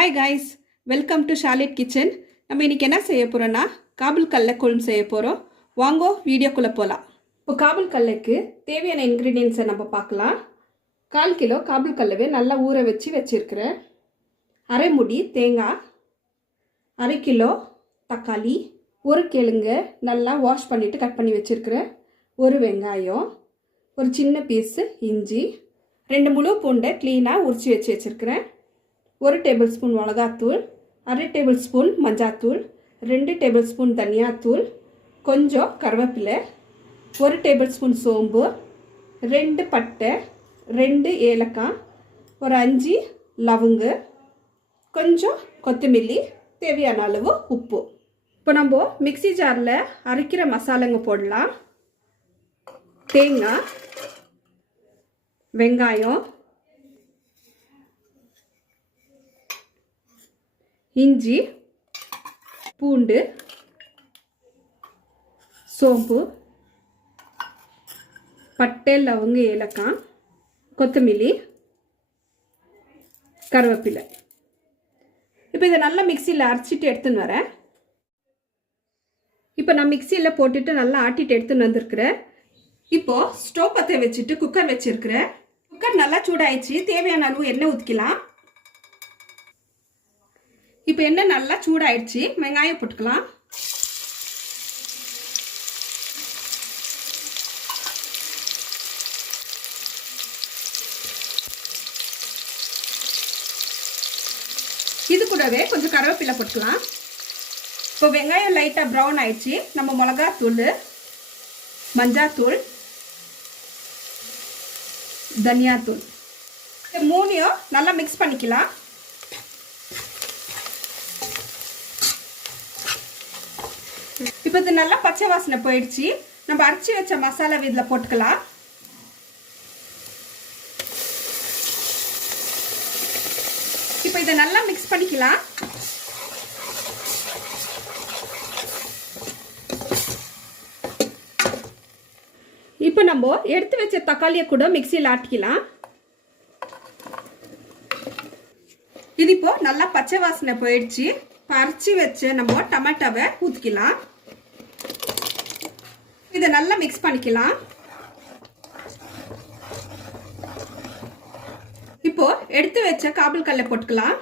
Hi guys, welcome to Shalid kitchen. நம்ம இன்றைக்கி என்ன செய்ய போகிறோன்னா காபுல் கடலை குழம்பு செய்ய போகிறோம். வாங்கோ வீடியோக்குள்ளே போகலாம். இப்போ காபுல் கடலைக்கு தேவையான இன்க்ரீடியன்ஸை நம்ம பார்க்கலாம். 1/4 கிலோ காபுல் கடலவே நல்லா ஊற வச்சுருக்கிறேன். அரை முடி தேங்காய், 1/2 கிலோ தக்காளி, ஒரு கிழங்கு நல்லா வாஷ் பண்ணிவிட்டு கட் பண்ணி வச்சுருக்கிறேன், ஒரு வெங்காயம், ஒரு சின்ன பீஸு இஞ்சி, 2 முழு பூண்டை க்ளீனாக உரித்து வச்சுருக்கிறேன், 1 டேபிள் ஸ்பூன் மிளகாத்தூள், 1/2 டேபிள் ஸ்பூன் மஞ்சாத்தூள், 2 டேபிள் ஸ்பூன் தனியாத்தூள், கொஞ்சம் கருவேப்பிலை, 1 டேபிள் ஸ்பூன் சோம்பு, 2 பட்டை, 2 ஏலக்காய், ஒரு 5 லவங்கு, கொஞ்சம் கொத்தமல்லி, தேவையான அளவு உப்பு. இப்போ நம்ம மிக்ஸி ஜாரில் அரைக்கிற மசாலாங்க போடலாம். தேங்காய், வெங்காயம், இஞ்சி, பூண்டு, சோம்பு, பட்டை, லவங்க, ஏலக்காய், கொத்தமல்லி, கருவேப்பிலை. இப்போ இதை நல்லா மிக்சியில் அரைச்சிட்டு எடுத்துன்னு வரேன். இப்போ நான் மிக்சியில் போட்டுட்டு நல்லா ஆட்டிட்டு எடுத்துன்னு வந்திருக்கிறேன். இப்போது ஸ்டவ் பற்ற வச்சுட்டு குக்கர் வச்சுருக்கிறேன். குக்கர் நல்லா சூடாயிடுச்சு. தேவையான அளவு எண்ணெய் ஊற்றிக்கலாம். இப்போ எண்ணெய் நல்லா சூடாயிடுச்சு. வெங்காயம் போட்டுக்கலாம். இது கூடவே கொஞ்சம் கருவேப்பிலை போட்டுக்கலாம். இப்போ வெங்காயம் லைட்டாக ப்ரௌன் ஆயிடுச்சு. நம்ம மிளகாத்தூள், மஞ்சாத்தூள், தனியாத்தூள், இந்த 3ஐயும் நல்லா மிக்ஸ் பண்ணிக்கலாம். இப்போ இது நல்லா பச்சை வாசனை போயிடுச்சு. நம்ம அரைச்சி வச்ச மசாலா இதில் போட்டுக்கலாம். இப்போ இதை நல்லா மிக்ஸ் பண்ணிக்கலாம். இப்போ நம்ம எடுத்து வச்ச தக்காளியை கூட மிக்சியில் ஆட்டிக்கலாம். இது இப்போ நல்லா பச்சை வாசனை போயிடுச்சு. அரைச்சி வச்சு நம்ம டமாட்டாவை ஊற்றிக்கலாம். இதை நல்லா மிக்ஸ் பண்ணிக்கலாம். இப்போ எடுத்து வச்ச காபுல் கடலை போட்டுக்கலாம்.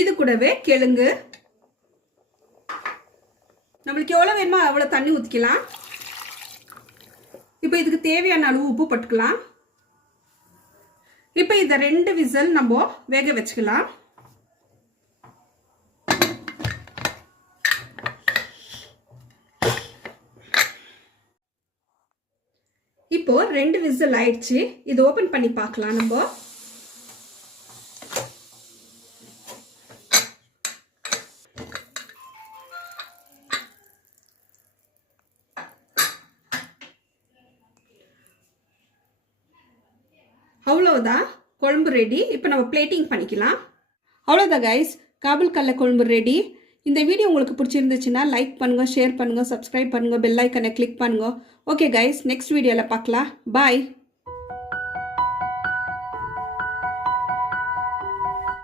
இது கூடவே கிழங்கு, நம்மளுக்கு எவ்வளோ வேணுமோ அவ்வளோ தண்ணி ஊற்றிக்கலாம். இப்போ இதுக்கு தேவையான அளவு உப்பு போட்டுக்கலாம். இப்போ இதை 2 விசில் நம்ம வேக வச்சுக்கலாம். இப்போ 2 விசில் ஆயிடுச்சு. இது ஓபன் பண்ணி பார்க்கலாம். நம்ம அவ்வளோதான், குழம்பு ரெடி. இப்போ நம்ம பிளேட்டிங் பண்ணிக்கலாம். அவ்வளோதான் கைஸ், காபுல் கடலை குழம்பு ரெடி. இந்த வீடியோ உங்களுக்கு பிடிச்சிருந்துச்சுன்னா லைக் பண்ணுங்க, ஷேர் பண்ணுங்க, சப்ஸ்கிரைப் பண்ணுங்க, பெல் ஐக்கனை கிளிக் பண்ணுங்க. ஓகே கைஸ், நெக்ஸ்ட் வீடியோவில் பார்க்கலாம். பாய்.